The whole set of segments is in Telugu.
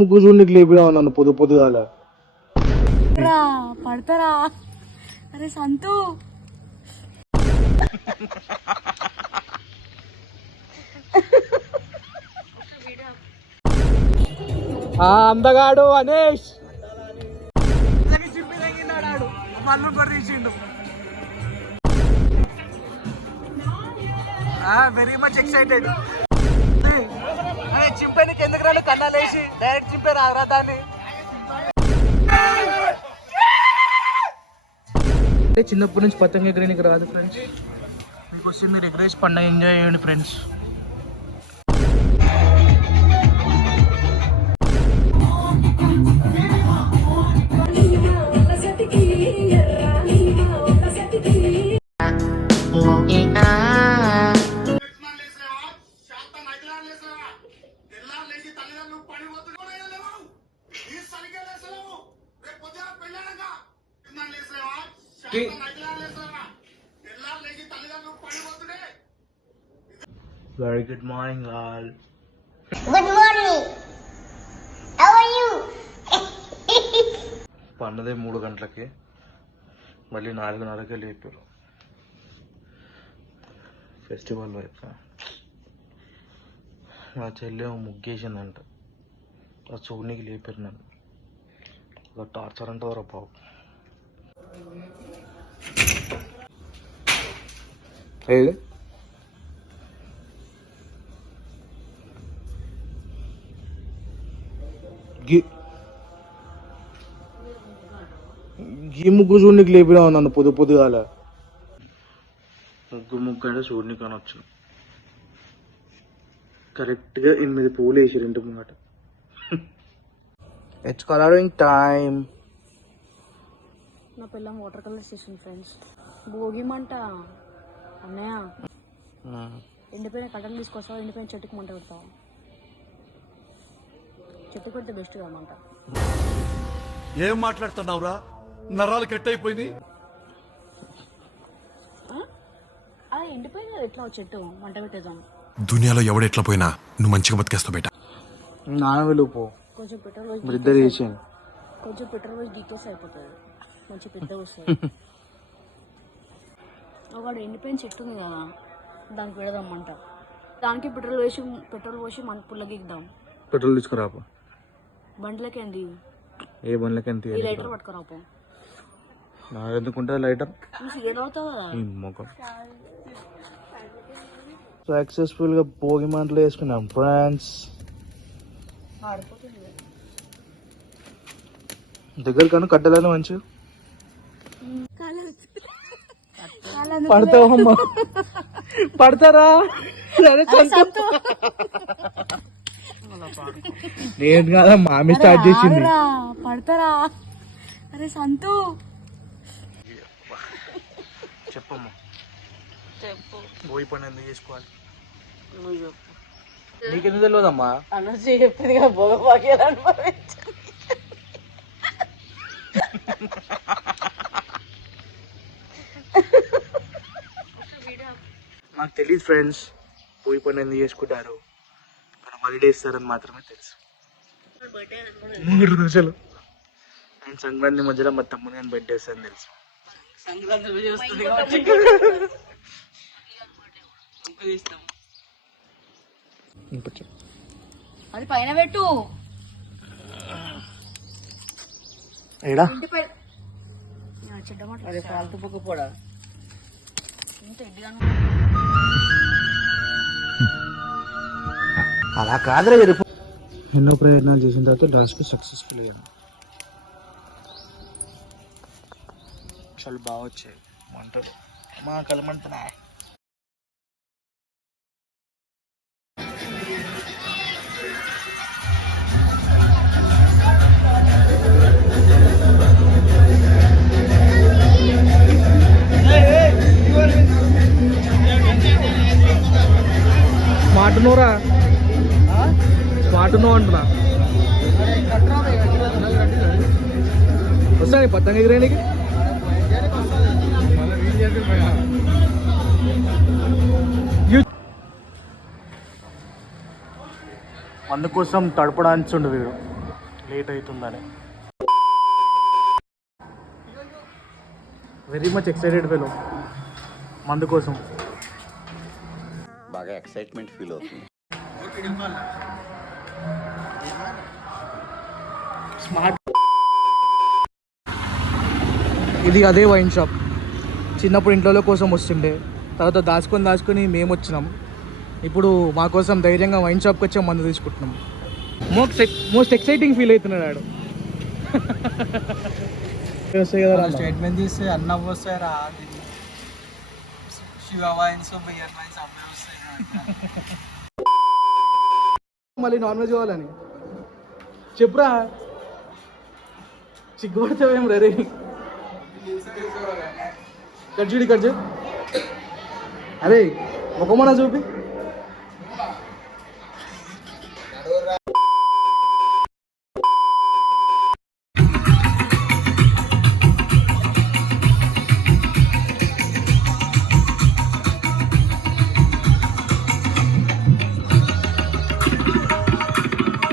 ముగ్గు చూడనికి లేపినా నన్ను పొద్దు పొద్దుగాల. పడతారా? అరే సంతు అందగాడు అనేష్ మళ్ళీ కూడా తీసిండు. Very much excited. చింపే నీకు ఎందుకు రాను కన్నా లేచి డైరెక్ట్ చింపే రారా దాన్ని. చిన్నప్పటి నుంచి పతంగ ఎగరేనికి రాదు ఫ్రెండ్స్. మీకు వస్తే మీరు ఎగరేసి పండుగ ఎంజాయ్ చేయండి friends. Very good morning all. Good morning. How are you? పన్నదే 3 గంటలకి మళ్ళీ 4:30కే లేపారు. ఫెస్టివల్ వైపు మా చెల్లె ముగ్గేసిందంట. ఆ చూడనికి లేపారు నన్ను. ఒక టార్చర్ అంటారా బాబు. ఏది ఈ ముగ్గు చూడనికి లేపినా నన్ను పొద్దు పొద్దుగాల. ముగ్గు అంటే చూడనికి అని వచ్చాను. కరెక్ట్గా 8 పువ్వులు వేసారు ఇంటి ముంగట. It's colouring time. నా పిల్లం వాటర్ కలర్ స్టేషన్ ఫ్రెండ్స్. భోగిమంట అన్నయ్య. ఎండిపోయిన కట్టలు తీసుకొస్తావు, ఎండిపోయిన చెట్టుకు మంట పెడతావు. చెట్టు పెడితే బెస్ట్ కదమంట. ఏం మాట్లాడుతున్నావురా? నరాలు కట్ అయిపోయింది. అది ఎండిపోయింది కదా, ఎట్లా చెట్టు మంట పెట్టేద్దాం. దునియాలో ఎవడెట్లా పోయినా నువ్వు మంచిగా బతికేస్తావు బేట. నాన్న వెళ్ళిపో. కొంచెం పెట్రోల్ పోసి ఇద్దరు వేసాను. కొంచెం పెట్రోల్ పోసి డీకేస్ అయిపోతుంది. మంచి పెద్ద వస్తుంది. ఒకటి ఎండిపోయిన చెట్టు ఉంది కదా, దానికి పెడదామంట. దానికి పెట్రోల్ పోసి మన పుల్లగిద్దాం. పెట్రోల్ తీసుకురాపో. బండ్లకి అండి. ఏ బండ్లకి ఎంత లైటర్ పట్టుకురాపో. నాకు ఎందుకుంటుంది లైటర్? ఏదవుతావు కదా మొఖం. సక్సెస్ఫుల్ గా భోగి మంటలు వేసుకున్నాం ఫ్రెండ్స్. దగ్గర కానీ కట్టలేను మంచిగా. పడతావమ్మా, పడతారా? నేను కదా మామి స్టార్ట్ చేసింది. పడతారా? అరే సంతు చెప్పమ్మా. చెప్పు. పోయి పని ఎందుకు చేసుకోవాలి? నువ్వు చెప్పు. నీకెందుకు తెలియదమ్మా? అనర్జీ చెప్పింది కదా, భోగభాగ్యాలు అనుభవించు. నాకు తెలియదు ఫ్రెండ్స్, పోయి పని ఎందుకు చేసుకుంటారు. హాలిడే ఇస్తారని మాత్రమే తెలుసు. 3 రోజులు అండ్ సంక్రాంతి మధ్యలో మా తమ్ముడు నేను బర్త్డే వస్తాను తెలుసు. అది పైన పెట్టు. ఏడా చెడ్డ ఫాల్తు బుక్ కూడా ఇంత ఎడ్డిగాను. అలా కాదురా. ఎన్నో ప్రయత్నాలు చేసిన తర్వాత డాన్స్కి సక్సెస్ఫుల్ అయ్యాను. చాలా బాగా వచ్చాయి మంటలు. మా కలమంటున్నా. మాటనోరా, మాటనో అంటున్నా. వస్తా పతంగ ఎగిరేనికి. అందుకోసం తడపడానికి వీడు. లేట్ అవుతుందని. వెరీ మచ్ ఎక్సైటెడ్ ఫెలో మందు కోసం. బాగా ఎక్సైట్మెంట్ ఫీల్ అవుతుంది. స్మార్ట్. ఇది అదే వైన్ షాప్. చిన్నప్పుడు ఇంట్లో కోసం వస్తుండే, తర్వాత దాచుకొని మేము వచ్చినాం. ఇప్పుడు మా కోసం ధైర్యంగా వైన్ షాప్కి వచ్చి మందు తీసుకుంటున్నాం. మోస్ట్ ఎక్సైటింగ్ ఫీల్ అవుతున్నాడు ఆడు. స్టేట్మెంట్ తీస్తే అన్న వస్తాయి రా, శివ వైన్స్ బియర్ వైన్స్ అమ్మే వస్తాయి. మళ్ళీ నాన్ వెజ్ కావాలని చెప్పురా, సిగ్గుపడతావేం రే. కట్ అరే ముఖమన్నా చూపి.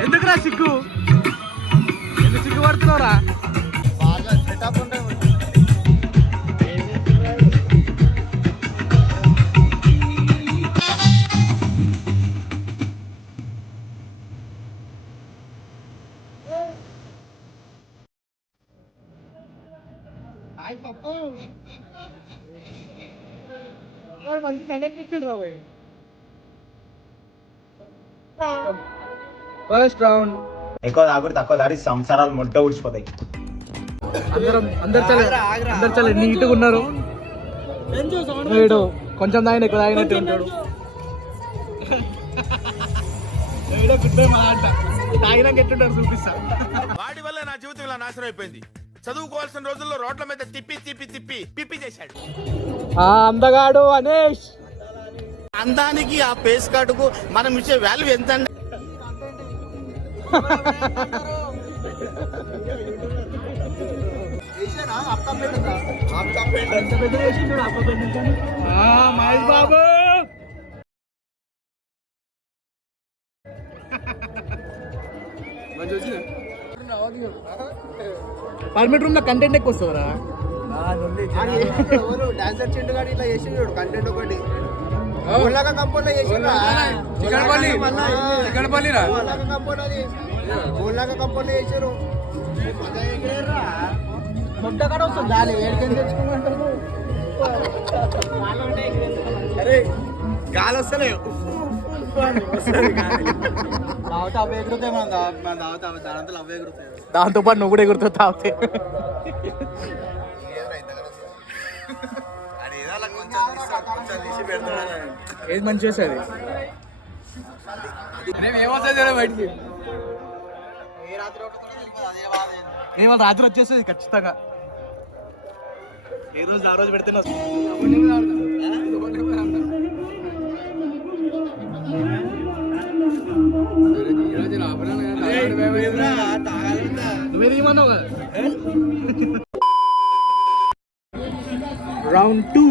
ఎందుకురా సిగ్గు, ఎందుకు సిగ్గుపడుతున్నావురా? ఫస్ట్ రౌండ్ ఎక్కువ తాగుడు తక్కువ తాడి సంసారాలు మొట్ట ఊడ్చిపోతాయి. అందరు చాలా నీట్గా ఉన్నారు. వీడు కొంచెం తాగిన ఎక్కువ తాగినట్టు ఉంటాడు. తాగినాక ఎట్టుంటాడు చూపిస్తా. వాడి వల్ల నా జీవితం ఇలా నాశనం అయిపోయింది. చదువుకోవాల్సిన రోజుల్లో రోడ్ల మీద తిప్పి తిప్పి తిప్పి పిప్పి చేశాడు. అందగాడు అనేష్. అందానికి ఆ పేస్ కార్డుకు మనం ఇచ్చే వాల్యూ ఎంత అండి? మహేష్ బాబు పర్మిట్ రూమ్ లో కంటెంట్ ఎక్కువ వస్తుందిరా. డాన్సర్ చిండు గారు ఇట్లా చేసి కంటెంట్ ఒకటి కంపోలో చేసి కంపోలో చేసారు. ముద్ద కూడా వస్తుంది గాలి ఏడికని తెచ్చుకోమంటారు. అరే గాలి వస్తలే అవే ఎగురుతాయి. మన దాంతో అవే ఎగురుతాయి. దాంతో పాటు నువ్వు కూడా ఎగురుతావు తాగితే. ఏది మంచి చేసేది బయటికి. ఏమన్నా రాత్రి వచ్చేస్తుంది ఖచ్చితంగా. ఏ రోజు ఆ రోజు పెడితే నువ్వేమన్నావు కదా. రౌండ్ 2.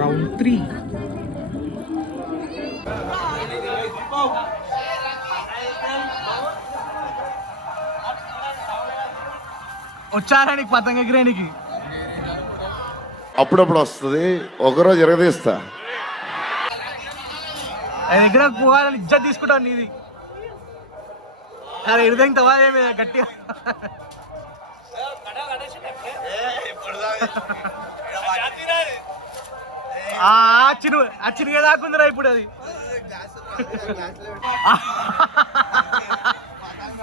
Round 3. వచ్చారా నీకు పతంగ ఎగిరేనికి? అప్పుడప్పుడు వస్తుంది, ఒకరోజు ఎరగదీస్తా. దగ్గర పోవాలని ఇజ్జత్ తీసుకుంటాను నీది. అరే హృదయం తవా గట్టిగా. చిన్నగా దాకుందిరా ఇప్పుడు అది.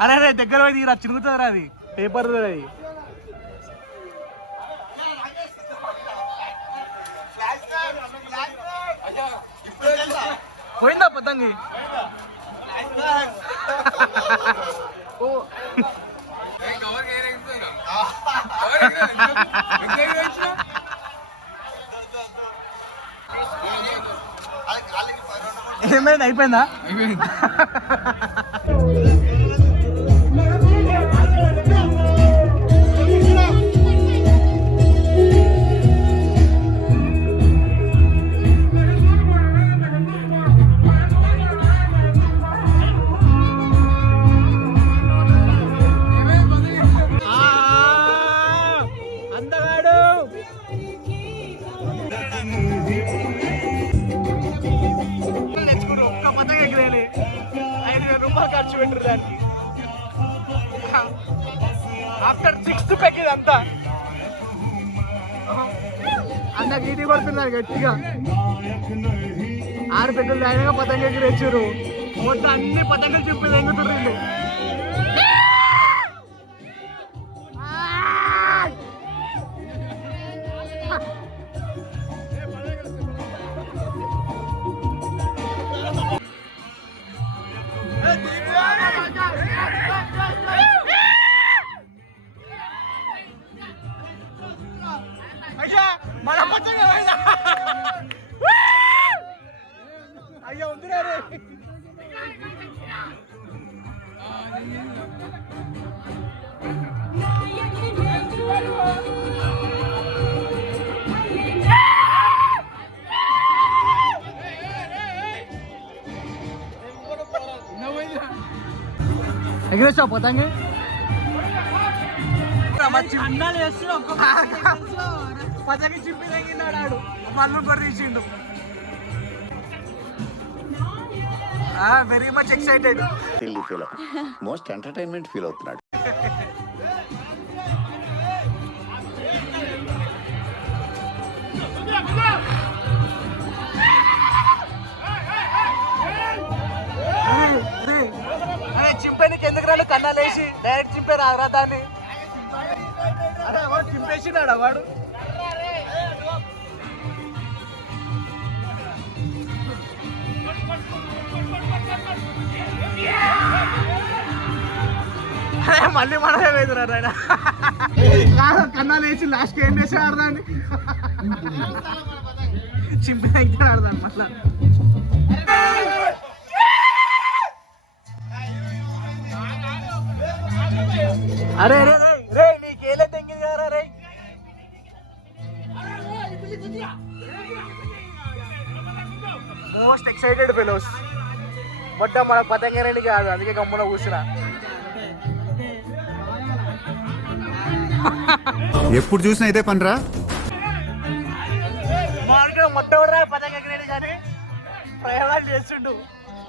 అరే రే దగ్గర పోయి తీరా, చినుగుతుందిరా అది, పేపర్ అది. పోయిందా పతంగి? ఏమైంది, అయిపోయిందా? ఖర్చు పెట్టరు దానికి. ఆఫ్టర్ 6th పెక్ ఇదంతా అన్న గీటి కొడుతున్నారు గట్టిగా. 6 పెట్టులు దానిగా పతంగ ఎగిరేచ్చారు. మొత్తం అన్ని పతంగులు చెప్పి ఎంగుతుర్రు. అయ్యా ఉందిరా రే. ఎగరేసా పతంగి అన్నాలు వేస్తున్నా. పతంగి చింపి తగ్గినాడు ఆడు, మళ్ళీ కూడా తీసిండు. Very much excited. Most entertainment feel అవుతున్నాడు. అరే చింపేనికి ఎందుకు రాడు, కన్నాలు వేసి డైరెక్ట్ చింపే రారా దాన్ని. అరే వాడు చింపేసినాడా వాడు. మళ్ళీ మనమే వేదురారు ఆయన. కన్నాలు వేసి లాస్ట్కి ఏం చేసి ఆడదాన్ని, చింపి అయితే ఆడదాన్ని మళ్ళా. అరే రే రే రే నీకేలే తెంగింది కదా రే. Most excited fellows. మొత్తం మన పతంగరేణి కాదు, అందుకే గమ్మున కూర్చున్నా. ఎప్పుడు చూసినా అయితే పనిరా. మొత్తం రా పతంగరేణి కానీ ప్రయోగాలు చేస్తుండు.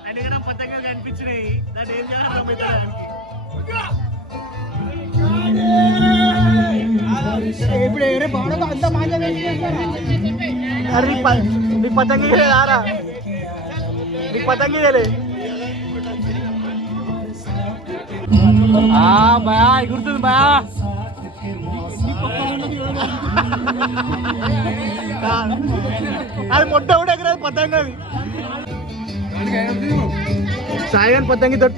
అందుకనే పతంగాలు కనిపించినాయి, దాన్ని ఏం చేయాలి పెట్టడానికి. నీకు పతంగి రారా, నీకు పతంగి భయా ఎగురుతుంది భయా. అది మొట్ట కూడా ఎగరదు పతంగి. అది సాయిగాని పతంగితో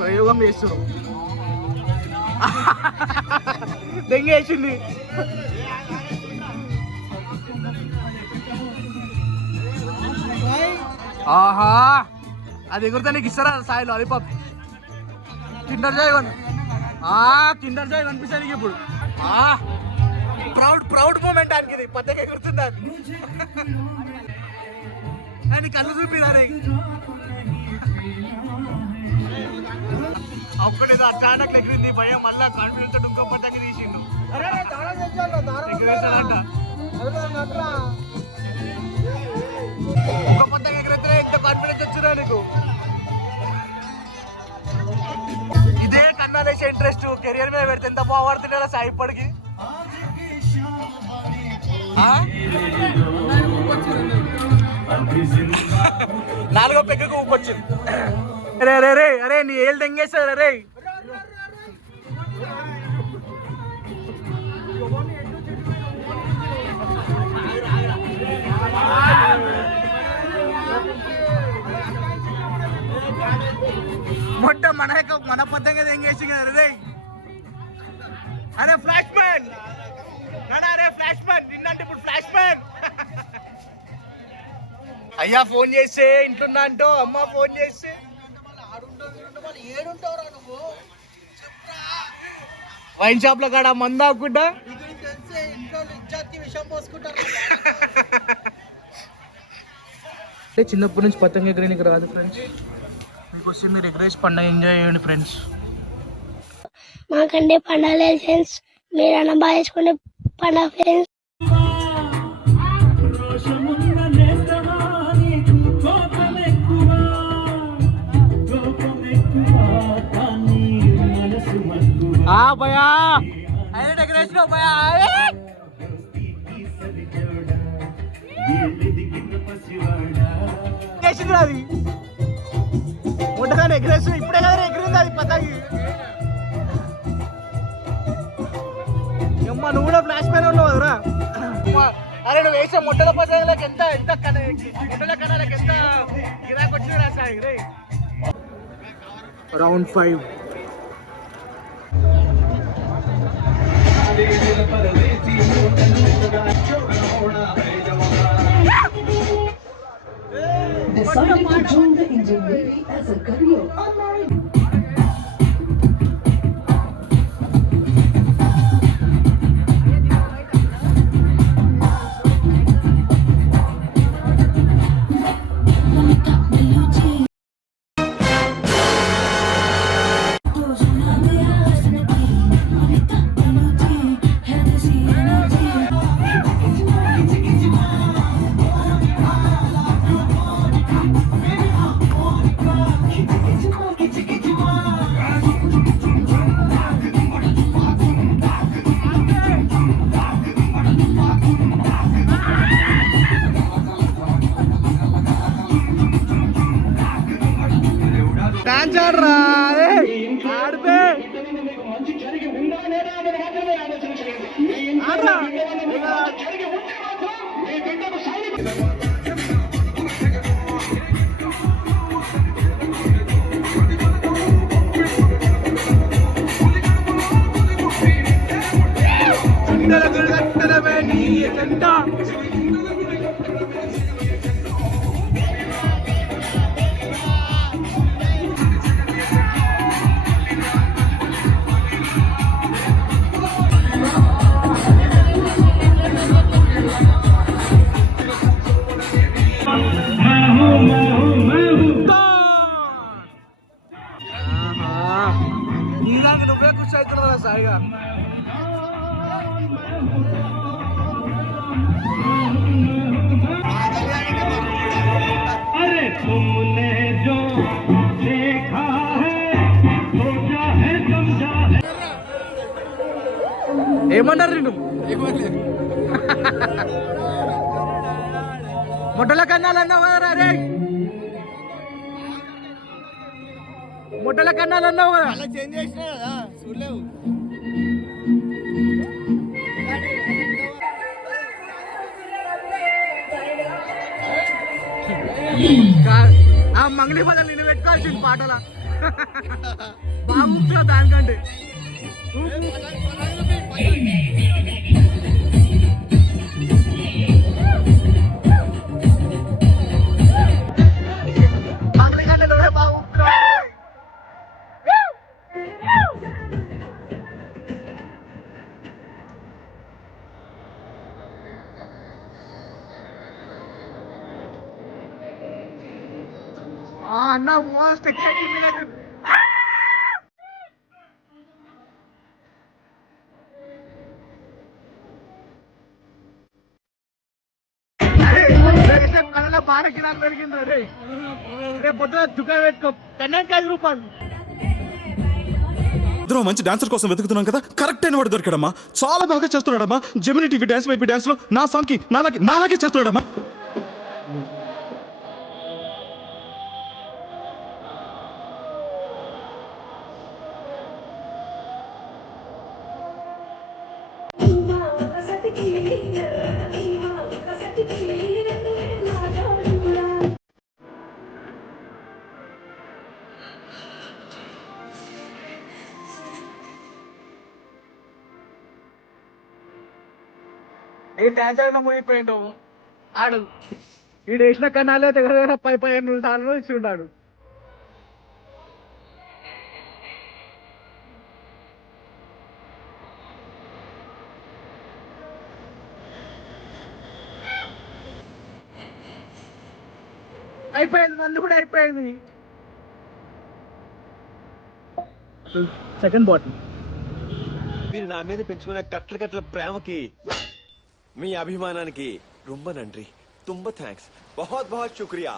ప్రయోగం చేస్తున్నాం. దెంగేసింది. ఆహా అది ఎగురుతా నీకు ఇస్తారా Sai lollipop, Kinder Joy Kinder Joy కనిపిస్తుంది నీకు ఇప్పుడు. ప్రౌడ్ మూమెంట్ ఆయనకి ఇది, పద్దెకి ఎగురుతుంది అది. ఆయన కళ్ళు చూపిదారే అప్పుడేదో అచానక్ ఎగిరింది భయం, మళ్ళా కాన్ఫిడెన్స్ తో ఇంకో పతంగి తీసిండు. ఎగిరేసాడంట. ఇంకో పతంగి ఎగిరితే ఎంత కాన్ఫిడెన్స్ వచ్చిందా నీకు. ఇదే కన్నాలేసే ఇంట్రెస్ట్ కెరియర్ మీద పెడితే ఎంత బాగుపడుతున్నారా సాయి ఇప్పటికి. నాలుగో పెక్కకు ఊపొచ్చింది. అరే అరే అరే అరే నీ ఏళ్ళు దెంగేశారు అరే. మొట్ట మన పద్ధంగా దెంగేసి అరే. అరే ఫ్లాష్ మ్యాన్ అరే ఫ్లాష్ మ్యాన్ నిన్నంటే ఇప్పుడు ఫ్లాష్ మ్యాన్. అయ్యా ఫోన్ చేస్తే ఇంట్లోన్నా అంటూ అమ్మ ఫోన్ చేస్తే వైన్ షాప్ లో కాడ మందు ఆకుండా చిన్నప్పటి నుంచి పతంగ ఎగరేనికి రాదు ఫ్రెండ్స్. మీకు వస్తే మీరు ఎగరేసి పండుగ ఎంజాయ్ చేయండి ఫ్రెండ్స్. మాకంటే పండుగ ఫ్రెండ్స్, మీరు అన్న బాగా చేసుకునే పండుగ ఫ్రెండ్స్. భయా డెకరేషన్ భయా అది మొట్టగా ఎగరేషన్ ఇప్పుడే కదా ఎగిరింది అది పతాకి. అమ్మ నువ్వు కూడా ఫ్లాష్ మ్యాన్ ఉన్నావు కదరా. అరే నువ్వు వేసే మొట్టల పతాకి ఎంత ఎంత మొట్టల కణాలకు ఎంత గిరాకు వచ్చింది రా Sai. Round 5 decided to join the Indian Navy as a career online. Dance ఆడరా ఆడితే ఆడరా. నీలాంటి నువ్వే ఖుషి అవుతున్నావు సాయిగా. ఏమన్నారు నిన్ను మొట్టల కన్నాలు అన్నావు కదా రే. మొట్టల కన్నాలు అన్నావు కదా. చేంజ్ చేసినా కదా చూడలేవు. ఆ మంగళి పదాలు నేను పెట్టుకోవాల్సింది పాటల బాగుంటున్నా దానికంటే. మంగళి కంటే నువ్వే బాగుంటున్నా. అన్న మోస్ట్ ఎక్సైటింగ్. కళ్ళలో బాగా కిరాకు పెరిగింది రే. రేపు పొద్దున దుకాణం పెట్టుకో 10 రూపాయలు. ఇద్దరం మంచి డాన్సర్ కోసం వెతుకుతున్నాం కదా, కరెక్ట్ అయిన వాడు దొరికాడమ్మా. చాలా బాగా చేస్తున్నాడమ్మా. జెమిని టీవీ డాన్స్ వైపు డాన్స్ లో నా సాంగ్ కి నాలాగే చేస్తున్నాడమ్మా. డాన్స్ ఆడిన పోయిపోయిండు ఆడు వీడు వేసిన కన్నాలే దగ్గర 15 సార్లు ఇచ్చి ఉన్నాడు. అయిపోయింది, మందు కూడా అయిపోయింది. Second bottle. మీరు నా మీద పెంచుకున్న కట్ల ప్రేమకి, మీ అభిమానానికి రొంబ నండ్రి, తుంబ థ్యాంక్స్, బహుత్ బహుత్ శుక్రియా.